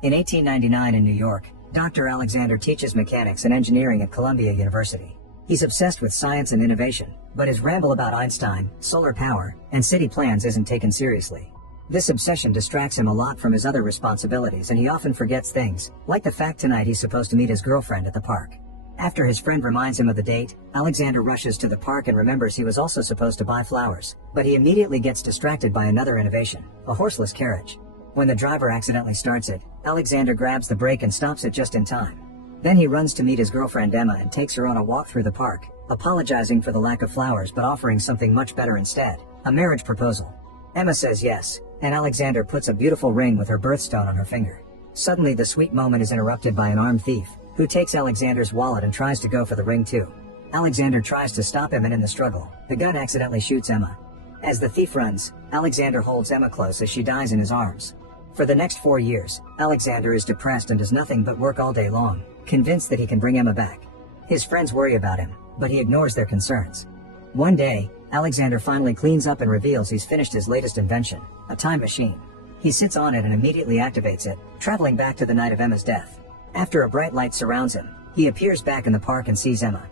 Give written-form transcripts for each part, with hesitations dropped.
In 1899 in New York, Dr. Alexander teaches mechanics and engineering at Columbia University. He's obsessed with science and innovation, but his ramble about Einstein, solar power, and city plans isn't taken seriously. This obsession distracts him a lot from his other responsibilities, and he often forgets things, like the fact tonight he's supposed to meet his girlfriend at the park. After his friend reminds him of the date, Alexander rushes to the park and remembers he was also supposed to buy flowers, but he immediately gets distracted by another innovation, a horseless carriage. When the driver accidentally starts it, Alexander grabs the brake and stops it just in time. Then he runs to meet his girlfriend Emma and takes her on a walk through the park, apologizing for the lack of flowers but offering something much better instead, a marriage proposal. Emma says yes, and Alexander puts a beautiful ring with her birthstone on her finger. Suddenly the sweet moment is interrupted by an armed thief, who takes Alexander's wallet and tries to go for the ring too. Alexander tries to stop him, and in the struggle, the gun accidentally shoots Emma. As the thief runs, Alexander holds Emma close as she dies in his arms. For the next 4 years, Alexander is depressed and does nothing but work all day long, convinced that he can bring Emma back. His friends worry about him, but he ignores their concerns. One day, Alexander finally cleans up and reveals he's finished his latest invention, a time machine. He sits on it and immediately activates it, traveling back to the night of Emma's death. After a bright light surrounds him, he appears back in the park and sees Emma.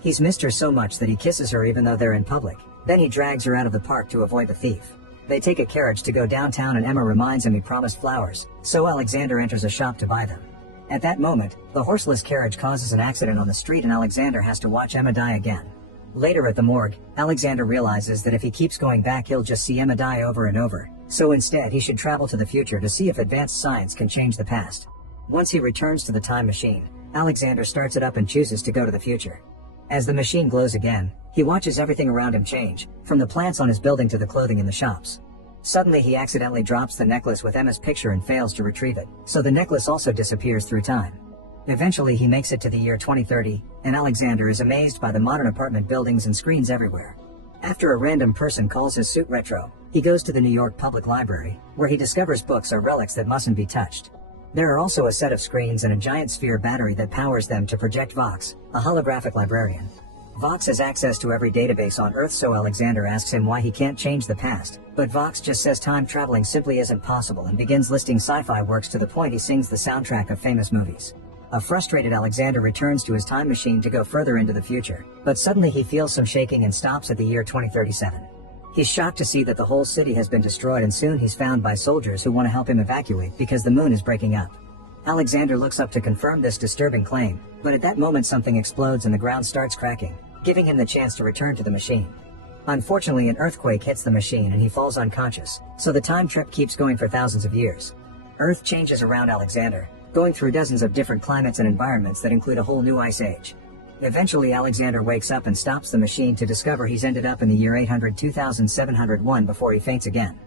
He's missed her so much that he kisses her even though they're in public. Then he drags her out of the park to avoid the thief. They take a carriage to go downtown, and Emma reminds him he promised flowers, so Alexander enters a shop to buy them. At that moment, the horseless carriage causes an accident on the street and Alexander has to watch Emma die again. Later at the morgue, Alexander realizes that if he keeps going back he'll just see Emma die over and over, so instead he should travel to the future to see if advanced science can change the past. Once he returns to the time machine, Alexander starts it up and chooses to go to the future. As the machine glows again, he watches everything around him change, from the plants on his building to the clothing in the shops. Suddenly he accidentally drops the necklace with Emma's picture and fails to retrieve it, so the necklace also disappears through time. Eventually he makes it to the year 2030, and Alexander is amazed by the modern apartment buildings and screens everywhere. After a random person calls his suit retro, he goes to the New York Public Library, where he discovers books are relics that mustn't be touched. There are also a set of screens and a giant sphere battery that powers them to project Vox, a holographic librarian. Vox has access to every database on Earth, so Alexander asks him why he can't change the past, but Vox just says time traveling simply isn't possible and begins listing sci-fi works to the point he sings the soundtrack of famous movies. A frustrated Alexander returns to his time machine to go further into the future, but suddenly he feels some shaking and stops at the year 2037. He's shocked to see that the whole city has been destroyed, and soon he's found by soldiers who want to help him evacuate because the moon is breaking up. Alexander looks up to confirm this disturbing claim, but at that moment something explodes and the ground starts cracking, giving him the chance to return to the machine. Unfortunately, an earthquake hits the machine and he falls unconscious, so the time trip keeps going for thousands of years. Earth changes around Alexander, going through dozens of different climates and environments that include a whole new ice age. Eventually Alexander wakes up and stops the machine to discover he's ended up in the year 800-2701 before he faints again.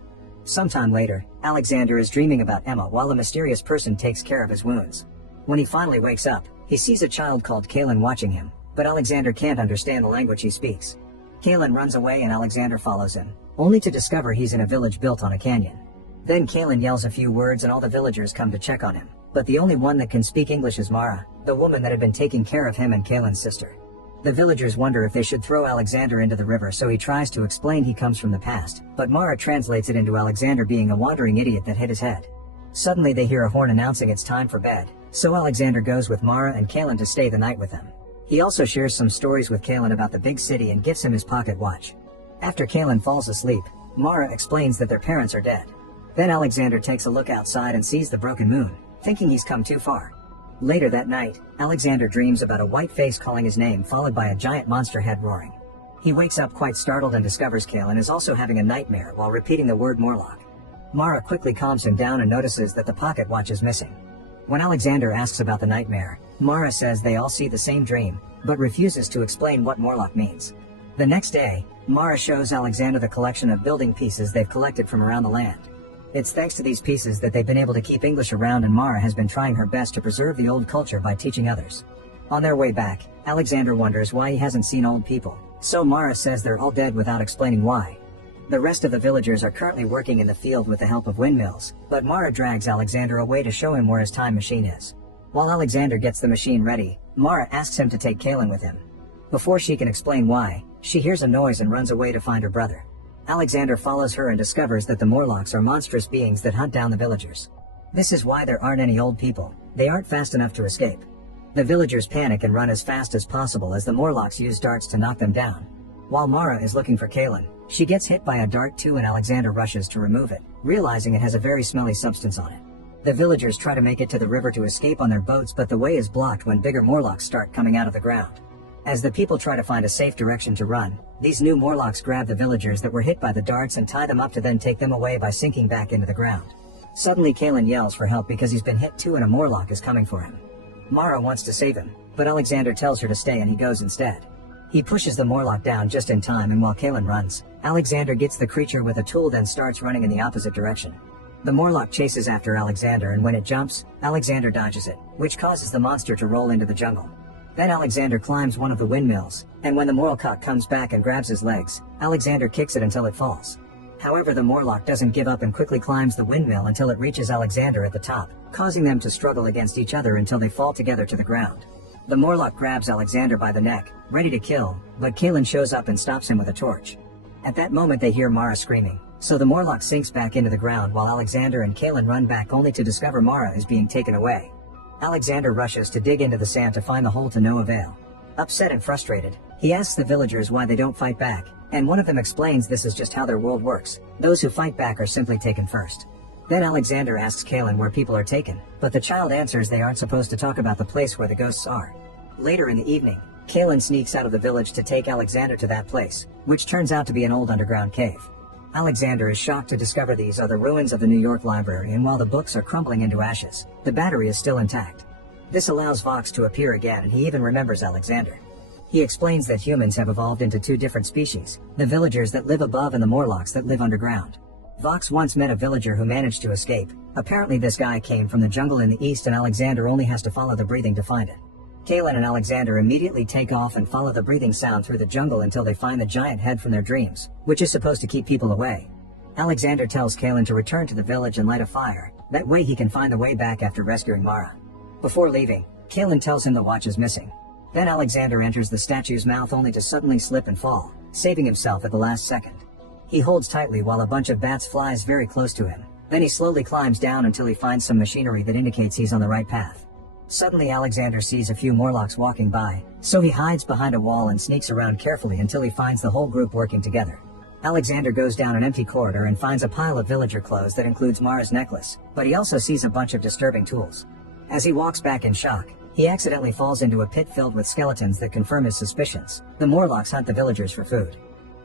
Sometime later, Alexander is dreaming about Emma while a mysterious person takes care of his wounds. When he finally wakes up, he sees a child called Kaylin watching him, but Alexander can't understand the language he speaks. Kaylin runs away and Alexander follows him, only to discover he's in a village built on a canyon. Then Kaylin yells a few words and all the villagers come to check on him, but the only one that can speak English is Mara, the woman that had been taking care of him and Kaylin's sister. The villagers wonder if they should throw Alexander into the river, so he tries to explain he comes from the past, but Mara translates it into Alexander being a wandering idiot that hit his head. Suddenly they hear a horn announcing it's time for bed, so Alexander goes with Mara and Kaylin to stay the night with them. He also shares some stories with Kaylin about the big city and gifts him his pocket watch. After Kaylin falls asleep, Mara explains that their parents are dead. Then Alexander takes a look outside and sees the broken moon, thinking he's come too far. Later that night, Alexander dreams about a white face calling his name, followed by a giant monster head roaring. He wakes up quite startled and discovers Kaylin is also having a nightmare while repeating the word Morlock. Mara quickly calms him down and notices that the pocket watch is missing. When Alexander asks about the nightmare, Mara says they all see the same dream, but refuses to explain what Morlock means. The next day, Mara shows Alexander the collection of building pieces they've collected from around the land. It's thanks to these pieces that they've been able to keep English around, and Mara has been trying her best to preserve the old culture by teaching others. On their way back, Alexander wonders why he hasn't seen old people, so Mara says they're all dead without explaining why. The rest of the villagers are currently working in the field with the help of windmills, but Mara drags Alexander away to show him where his time machine is. While Alexander gets the machine ready, Mara asks him to take Kaylin with him. Before she can explain why, she hears a noise and runs away to find her brother. Alexander follows her and discovers that the Morlocks are monstrous beings that hunt down the villagers. This is why there aren't any old people. They aren't fast enough to escape. The villagers panic and run as fast as possible as the Morlocks use darts to knock them down. While Mara is looking for Kaylin, she gets hit by a dart too, and Alexander rushes to remove it, realizing it has a very smelly substance on it. The villagers try to make it to the river to escape on their boats, but the way is blocked when bigger Morlocks start coming out of the ground. As the people try to find a safe direction to run, these new Morlocks grab the villagers that were hit by the darts and tie them up to then take them away by sinking back into the ground. Suddenly Kaylin yells for help because he's been hit too and a Morlock is coming for him. Mara wants to save him, but Alexander tells her to stay and he goes instead. He pushes the Morlock down just in time, and while Kaylin runs, Alexander gets the creature with a tool, then starts running in the opposite direction. The Morlock chases after Alexander, and when it jumps, Alexander dodges it, which causes the monster to roll into the jungle. Then Alexander climbs one of the windmills, and when the Morlock comes back and grabs his legs, Alexander kicks it until it falls. However, the Morlock doesn't give up and quickly climbs the windmill until it reaches Alexander at the top, causing them to struggle against each other until they fall together to the ground. The Morlock grabs Alexander by the neck, ready to kill, but Kaylin shows up and stops him with a torch. At that moment they hear Mara screaming, so the Morlock sinks back into the ground while Alexander and Kaylin run back, only to discover Mara is being taken away. Alexander rushes to dig into the sand to find the hole, to no avail. Upset and frustrated, he asks the villagers why they don't fight back, and one of them explains this is just how their world works. Those who fight back are simply taken first. Then Alexander asks Kaylin where people are taken, but the child answers they aren't supposed to talk about the place where the ghosts are. Later in the evening, Kaylin sneaks out of the village to take Alexander to that place, which turns out to be an old underground cave. Alexander is shocked to discover these are the ruins of the New York Library, and while the books are crumbling into ashes, the battery is still intact. This allows Vox to appear again, and he even remembers Alexander. He explains that humans have evolved into two different species, the villagers that live above and the Morlocks that live underground. Vox once met a villager who managed to escape. Apparently this guy came from the jungle in the east, and Alexander only has to follow the breathing to find it. Kaylin and Alexander immediately take off and follow the breathing sound through the jungle until they find the giant head from their dreams, which is supposed to keep people away. Alexander tells Kaylin to return to the village and light a fire, that way he can find the way back after rescuing Mara. Before leaving, Kaylin tells him the watch is missing. Then Alexander enters the statue's mouth only to suddenly slip and fall, saving himself at the last second. He holds tightly while a bunch of bats flies very close to him. Then he slowly climbs down until he finds some machinery that indicates he's on the right path. Suddenly Alexander sees a few Morlocks walking by, so he hides behind a wall and sneaks around carefully until he finds the whole group working together. Alexander goes down an empty corridor and finds a pile of villager clothes that includes Mara's necklace, but he also sees a bunch of disturbing tools. As he walks back in shock, he accidentally falls into a pit filled with skeletons that confirm his suspicions. The Morlocks hunt the villagers for food.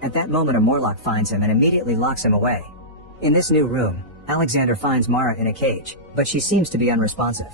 At that moment a Morlock finds him and immediately locks him away. In this new room, Alexander finds Mara in a cage, but she seems to be unresponsive.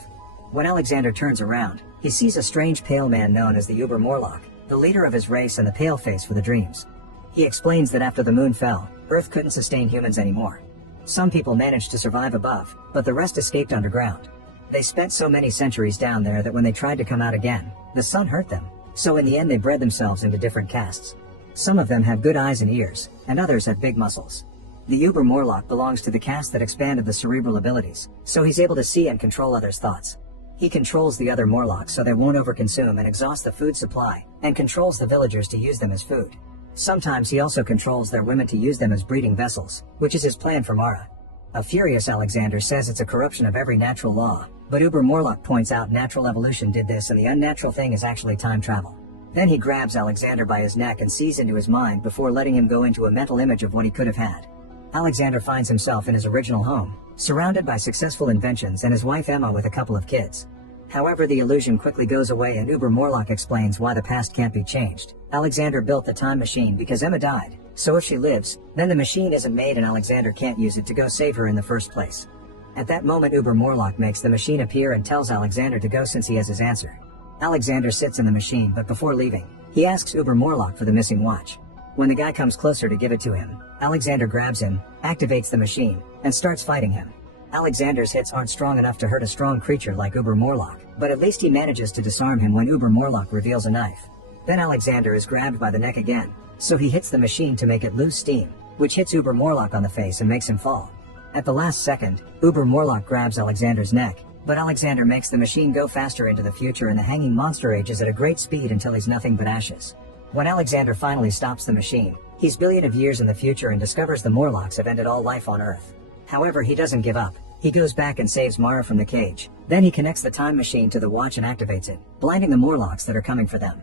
When Alexander turns around, he sees a strange pale man known as the Uber Morlock, the leader of his race and the pale face for the dreams. He explains that after the moon fell, Earth couldn't sustain humans anymore. Some people managed to survive above, but the rest escaped underground. They spent so many centuries down there that when they tried to come out again, the sun hurt them, so in the end they bred themselves into different castes. Some of them have good eyes and ears, and others have big muscles. The Uber Morlock belongs to the caste that expanded the cerebral abilities, so he's able to see and control others' thoughts. He controls the other Morlocks so they won't overconsume and exhaust the food supply, and controls the villagers to use them as food. Sometimes he also controls their women to use them as breeding vessels, which is his plan for Mara. A furious Alexander says it's a corruption of every natural law, but Uber Morlock points out natural evolution did this and the unnatural thing is actually time travel. Then he grabs Alexander by his neck and sees into his mind before letting him go into a mental image of what he could have had. Alexander finds himself in his original home, surrounded by successful inventions and his wife Emma with a couple of kids. However, the illusion quickly goes away and Uber Morlock explains why the past can't be changed. Alexander built the time machine because Emma died, so if she lives, then the machine isn't made and Alexander can't use it to go save her in the first place. At that moment Uber Morlock makes the machine appear and tells Alexander to go since he has his answer. Alexander sits in the machine, but before leaving, he asks Uber Morlock for the missing watch. When the guy comes closer to give it to him, Alexander grabs him, activates the machine, and starts fighting him. Alexander's hits aren't strong enough to hurt a strong creature like Uber Morlock, but at least he manages to disarm him when Uber Morlock reveals a knife. Then Alexander is grabbed by the neck again, so he hits the machine to make it lose steam, which hits Uber Morlock on the face and makes him fall. At the last second, Uber Morlock grabs Alexander's neck, but Alexander makes the machine go faster into the future and the hanging monster ages at a great speed until he's nothing but ashes. When Alexander finally stops the machine, he's billions of years in the future and discovers the Morlocks have ended all life on Earth. However, he doesn't give up. He goes back and saves Mara from the cage. Then he connects the time machine to the watch and activates it, blinding the Morlocks that are coming for them.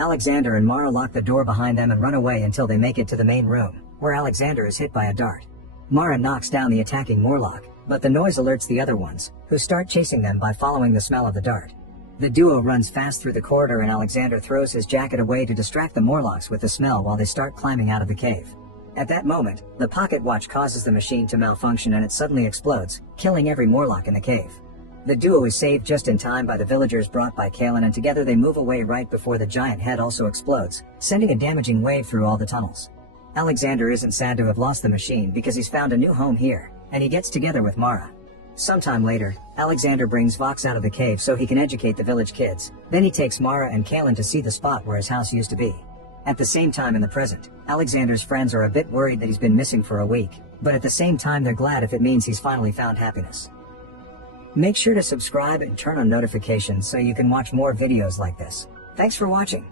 Alexander and Mara lock the door behind them and run away until they make it to the main room, where Alexander is hit by a dart. Mara knocks down the attacking Morlock, but the noise alerts the other ones, who start chasing them by following the smell of the dart. The duo runs fast through the corridor and Alexander throws his jacket away to distract the Morlocks with the smell while they start climbing out of the cave. At that moment, the pocket watch causes the machine to malfunction and it suddenly explodes, killing every Morlock in the cave. The duo is saved just in time by the villagers brought by Kalen, and together they move away right before the giant head also explodes, sending a damaging wave through all the tunnels. Alexander isn't sad to have lost the machine because he's found a new home here, and he gets together with Mara. Sometime later, Alexander brings Vox out of the cave so he can educate the village kids. Then he takes Mara and Kalen to see the spot where his house used to be. At the same time in the present, Alexander's friends are a bit worried that he's been missing for a week, but at the same time they're glad if it means he's finally found happiness. Make sure to subscribe and turn on notifications so you can watch more videos like this. Thanks for watching.